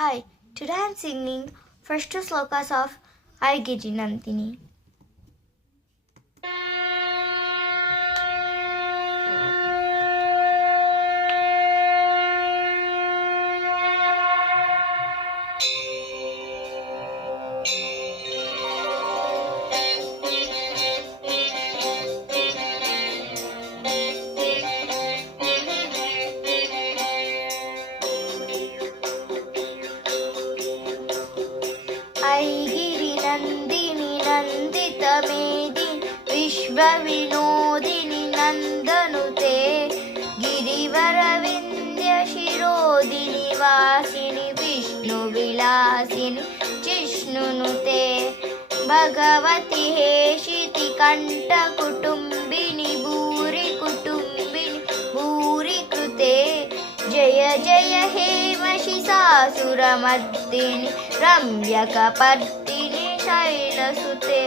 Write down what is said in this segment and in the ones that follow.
Hi, today I am singing first two slokas of Aigiri Nandini. ऐगिरि नन्दिनि नन्दितमेदिनि विश्वविनोदिनि नन्दनुते गिरिवरविन्द्यशिरोदिनि वासिनि विष्णुविलासिनि जिष्णुनुते भगवति हेशिति कण्ठकुटुम्बिनि भूरिकुटुम्बिनि भूरिकृते जय जय हे महिषासुरमर्दिनि रम्यकपर्दिनि शैलसुते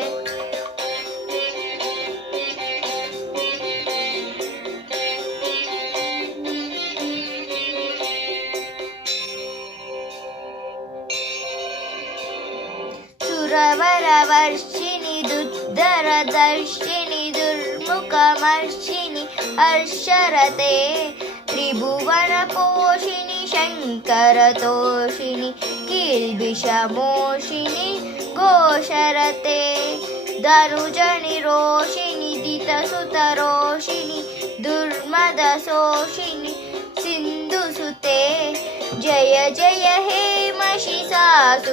सुरवरवर्षिणि दुर्धरदर्शिनि दुर्मुखमर्षिणि हर्षरते त्रिभुवनपोषिणि शङ्करतोषिणि किल्बिषमोषिणि घोषरते धनुजनि रोषिणि दितसुतरोषिणि दुर्मदशोषिणि सिन्धुसुते जय जय हे महिषासुरमर्दिनि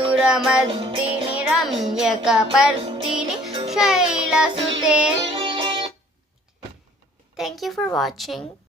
रम्यकपर्दिनि शैलसुते. Thank you for watching.